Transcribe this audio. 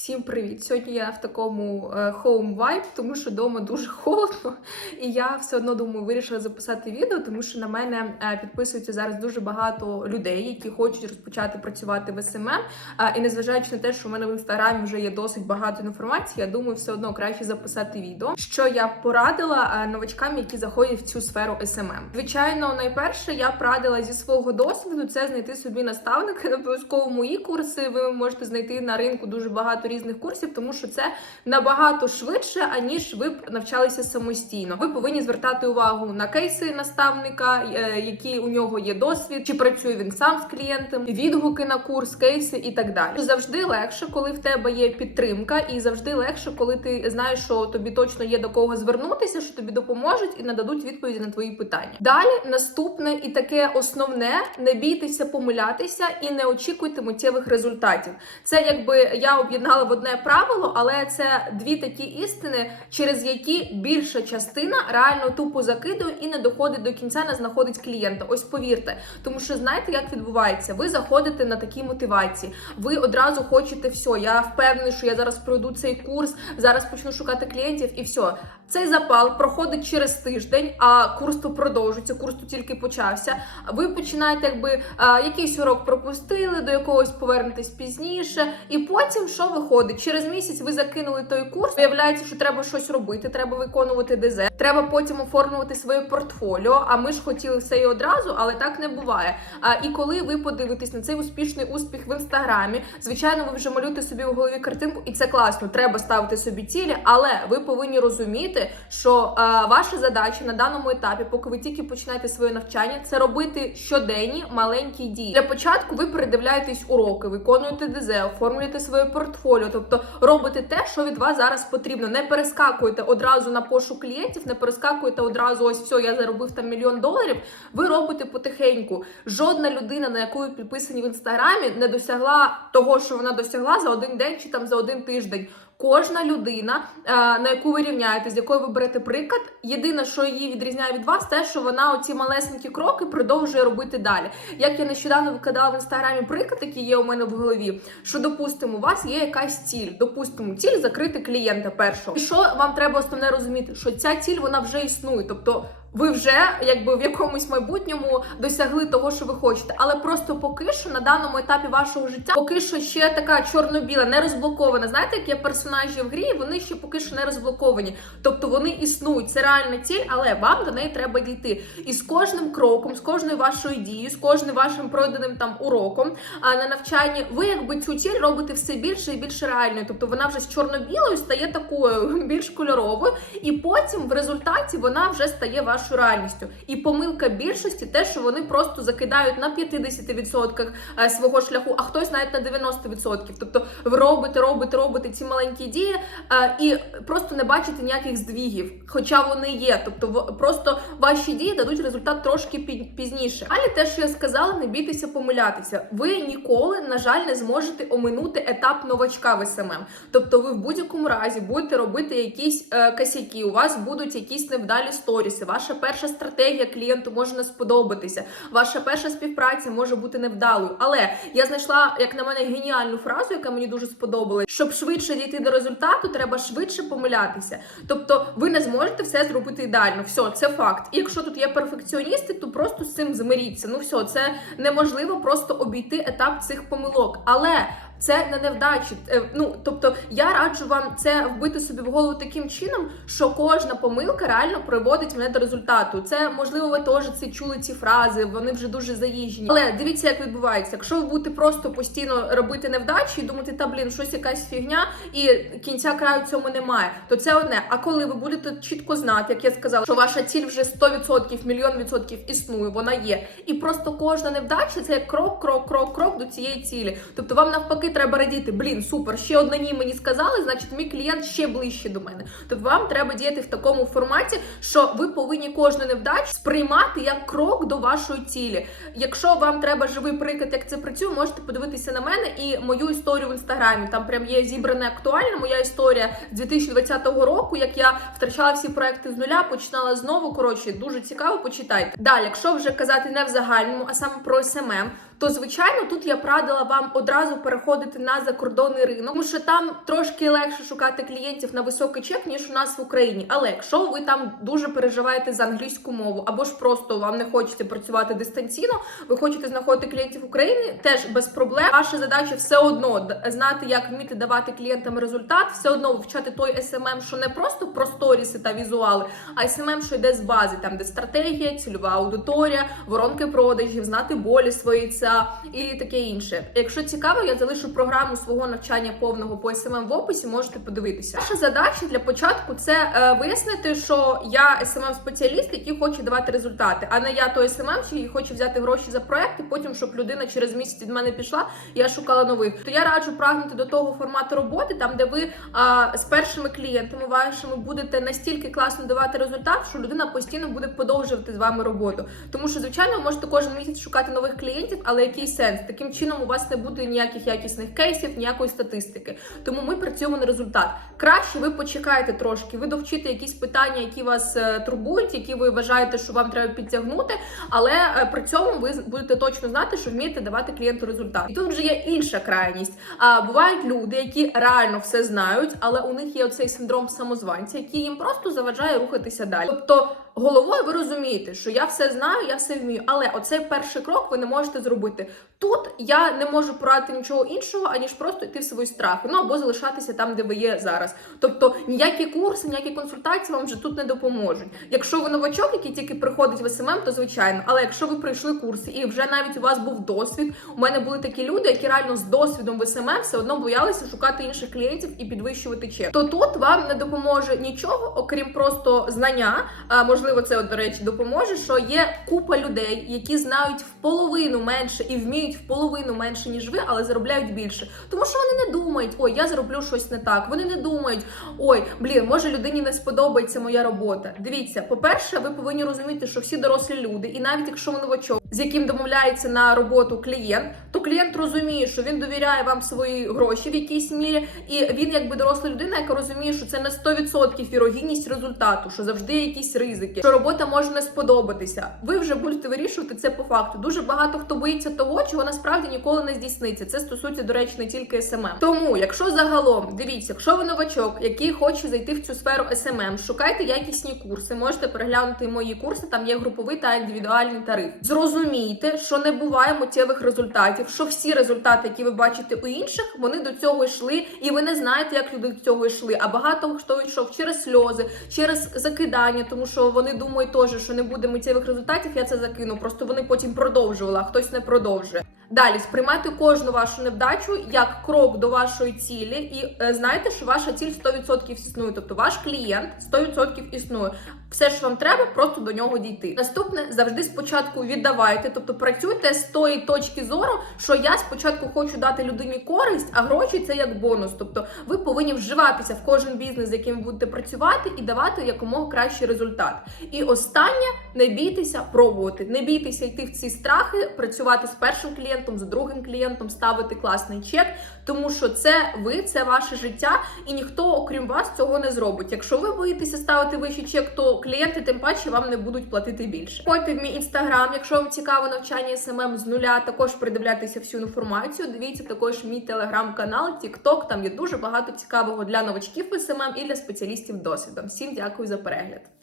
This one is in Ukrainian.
Всім привіт! Сьогодні я в такому е, home vibe, тому що вдома дуже холодно. І я все одно думаю, вирішила записати відео, тому що на мене е, підписується зараз дуже багато людей, які хочуть розпочати працювати в СММ. І незважаючи на те, що в мене в інстаграмі вже є досить багато інформації, я думаю, все одно краще записати відео. Що я порадила е, новачкам, які заходять в цю сферу СММ. Звичайно, найперше я б радила зі свого досвіду це знайти собі наставника. Не Обов'язково мої курси ви можете знайти на ринку дуже багато різних курсів, тому що це набагато швидше, аніж ви б навчалися самостійно. Ви повинні звертати увагу на кейси наставника, е, який у нього є досвід, чи працює він сам з клієнтом, відгуки на курс, кейси і так далі. Завжди легше, коли в тебе є підтримка, і завжди легше, коли ти знаєш, що тобі точно є до кого звернутися, що тобі допоможуть і нададуть відповіді на твої питання. Далі наступне і таке основне: не бійтеся помилятися і не очікуйте миттєвих результатів. Це якби я об'єднала в одне правило, але це дві такі істини, через які більша частина реально тупо закидує і не доходить до кінця, не знаходить клієнта. Ось повірте, тому що знаєте, як відбувається? Ви заходите на такі мотивації, ви одразу хочете все. Я впевнений, що я зараз пройду цей курс, зараз почну шукати клієнтів і все. Цей запал проходить через тиждень, а курс то продовжується, курс то тільки почався. Ви починаєте, якби якийсь урок пропустили, до якогось повернетесь пізніше, і потім що виходить? Через місяць ви закинули той курс. Виявляється, що треба щось робити, треба виконувати ДЗ, треба потім оформлювати своє портфоліо. А ми ж хотіли все і одразу, але так не буває. А і коли ви подивитесь на цей успішний успіх в інстаграмі, звичайно, ви вже малюєте собі в голові картинку, і це класно. Треба ставити собі цілі, але ви повинні розуміти, що е, ваша задача на даному етапі, поки ви тільки починаєте своє навчання, це робити щоденні маленькі дії. Для початку ви передивляєтесь уроки, виконуєте ДЗ, оформлюєте своє портфоліо, тобто робите те, що від вас зараз потрібно. Не перескакуєте одразу на пошук клієнтів, не перескакуєте одразу. Ось все, я заробив там мільйон доларів. Ви робите потихеньку. Жодна людина, на яку ви підписані в інстаграмі, не досягла того, що вона досягла за один день чи там за один тиждень. Кожна людина, е, на яку ви рівняєте, з якої ви берете приклад, єдине, що її відрізняє від вас, те, що вона оці малесенькі кроки продовжує робити далі. Як я нещодавно викладала в інстаграмі приклад, який є у мене в голові, що допустимо, у вас є якась ціль. Допустимо, ціль закрити клієнта першого. І що вам треба основне розуміти, що ця ціль вона вже існує, тобто. Ви вже якби в якомусь майбутньому досягли того, що ви хочете, але просто поки що на даному етапі вашого життя поки що ще така чорно-біла, не розблокована. Знаєте, як є персонажі в грі, вони ще поки що не розблоковані. Тобто вони існують. Це реальна ціль, але вам до неї треба дійти. І з кожним кроком, з кожною вашою дією, з кожним вашим пройденим там уроком на навчанні, ви якби цю ціль робите все більше і більше реальною. Тобто вона вже з чорно-білою стає такою більш кольоровою, і потім в результаті вона вже стає вашою вашою реальністю. І помилка більшості те, що вони просто закидають на 50% е, свого шляху, а хтось навіть на 90%. Тобто ви робите, робите, робите ці маленькі дії е, і просто не бачите ніяких здвігів, хоча вони є. Тобто, просто ваші дії дадуть результат трошки пізніше. Але те, що я сказала, не бійтеся помилятися. Ви ніколи, на жаль, не зможете оминути етап новачка в СММ. Тобто, ви в будь-якому разі будете робити якісь е, косяки, у вас будуть якісь невдалі сторіси, ваша перша стратегія клієнту може не сподобатися. Ваша перша співпраця може бути невдалою. Але я знайшла, як на мене, геніальну фразу, яка мені дуже сподобалась. Щоб швидше дійти до результату, треба швидше помилятися. Тобто, ви не зможете все зробити ідеально. Все, це факт. І якщо тут є перфекціоністи, то просто з цим змиріться. Ну все, це неможливо просто обійти етап цих помилок. Але це не невдачі. Е, Ну тобто я раджу вам це вбити собі в голову таким чином, що кожна помилка реально приводить мене до результату. Це можливо, ви теж це чули ці фрази, вони вже дуже заїжджені. Але дивіться, як відбувається. Якщо ви будете просто постійно робити невдачі і думати, та блін, щось якась фігня, і кінця краю цьому немає, то це одне. А коли ви будете чітко знати, як я сказала, що ваша ціль вже 100%, мільйон відсотків існує, вона є, і просто кожна невдача це як крок, крок, крок, крок до цієї цілі. Тобто вам навпаки треба радіти, блін, супер, ще одна ні мені сказали, значить мій клієнт ще ближче до мене. Тобто вам треба діяти в такому форматі, що ви повинні кожну невдачу сприймати як крок до вашої цілі. Якщо вам треба живий приклад, як це працює, можете подивитися на мене і мою історію в інстаграмі. Там прям є зібрана актуальна моя історія з 2020 року, як я втрачала всі проекти з нуля, починала знову. Коротше, дуже цікаво, почитайте. Далі, якщо вже казати не в загальному, а саме про СММ, то звичайно тут я б радила вам одразу переходити на закордонний ринок, тому що там трошки легше шукати клієнтів на високий чек, ніж у нас в Україні. Але якщо ви там дуже переживаєте за англійську мову, або ж просто вам не хочеться працювати дистанційно, ви хочете знаходити клієнтів України, теж без проблем. Ваша задача все одно знати, як вміти давати клієнтам результат, все одно вивчати той SMM, що не просто про сторіси та візуали, а SMM, що йде з бази, там де стратегія, цільова аудиторія, воронки продажів, знати болі свої ця і таке інше. Якщо цікаво, я залишу програму свого навчання повного по SMM в описі, можете подивитися. Ваша задача для початку це е, вияснити, що я SMM спеціаліст, який хоче давати результати, а не я той SMM, який хоче взяти гроші за проект, і потім, щоб людина через місяць від мене пішла, я шукала нових. То я раджу прагнути до того формату роботи, там де ви а, з першими клієнтами вашими будете настільки класно давати результат, що людина постійно буде подовжувати з вами роботу. Тому що, звичайно, ви можете кожен місяць шукати нових клієнтів, але який сенс? Таким чином у вас не буде ніяких якісних кейсів, ніякої статистики. Тому ми працюємо на результат. Краще ви почекаєте трошки, ви довчите якісь питання, які вас е, турбують, які ви вважаєте, що вам треба підтягнути, але е, при цьому ви будете точно знати, що вмієте давати клієнту результат. І тут вже є інша крайність. А бувають люди, які реально все знають, але у них є оцей синдром самозванця, який їм просто заважає рухатися далі. Тобто головою ви розумієте, що я все знаю, я все вмію, але оцей перший крок ви не можете зробити. Тут я не можу порадити нічого іншого, аніж просто йти в свої страхи, ну або залишатися там, де ви є зараз. Тобто ніякі курси, ніякі консультації вам вже тут не допоможуть. Якщо ви новачок, який тільки приходить в СММ, то звичайно. Але якщо ви пройшли курси і вже навіть у вас був досвід, у мене були такі люди, які реально з досвідом в СММ все одно боялися шукати інших клієнтів і підвищувати чек. То тут вам не допоможе нічого, окрім просто знання. А можливо, це до речі допоможе, що є купа людей, які знають в половину менше і вміють в половину менше ніж ви, але заробляють більше. Тому що вони не думають, ой, я зроблю щось не так. Вони не думають, ой, блін, може людині не сподобається моя робота. Дивіться, по-перше, ви повинні розуміти, що всі дорослі люди, і навіть якщо ви новачок, з яким домовляється на роботу клієнт, то клієнт розуміє, що він довіряє вам свої гроші в якійсь мірі, і він, якби доросла людина, яка розуміє, що це на 100% вірогідність результату, що завжди є якісь ризики, що робота може не сподобатися. Ви вже будете вирішувати це по факту. Дуже багато хто боїться того, чого насправді ніколи не здійсниться. Це стосується, до речі, не тільки СММ. Тому, якщо загалом дивіться, якщо ви новачок, який хоче зайти в цю сферу СММ, шукайте якісні курси. Можете переглянути мої курси. Там є груповий та індивідуальний тариф. Зрозумійте, що не буває миттєвих результатів, що всі результати, які ви бачите у інших, вони до цього йшли, і ви не знаєте, як люди до цього йшли. А багато хто йшов через сльози, через закидання, тому що вони думають теж, що не буде миттєвих результатів. Я це закину. Просто вони потім продовжували, а хтось не продовжує. Далі сприймайте кожну вашу невдачу як крок до вашої цілі, і е, знайте, що ваша ціль 100% існує. Тобто ваш клієнт 100% існує. Все, що вам треба, просто до нього дійти. Наступне завжди спочатку віддавайте, тобто працюйте з тої точки зору, що я спочатку хочу дати людині користь, а гроші це як бонус. Тобто ви повинні вживатися в кожен бізнес, з яким ви будете працювати, і давати якомога кращий результат. І останнє не бійтеся пробувати, не бійтеся йти в ці страхи, працювати з першим клієнтом, з другим клієнтом, ставити класний чек, тому що це ви, це ваше життя, і ніхто, окрім вас, цього не зробить. Якщо ви боїтеся ставити вищий чек, то клієнти тим паче вам не будуть платити більше. Ходьте в мій інстаграм, якщо вам цікаво навчання СММ з нуля, також придивляйтеся всю інформацію. Дивіться також мій телеграм-канал, Тікток. Там є дуже багато цікавого для новачків СММ і для спеціалістів досвідом. Всім дякую за перегляд.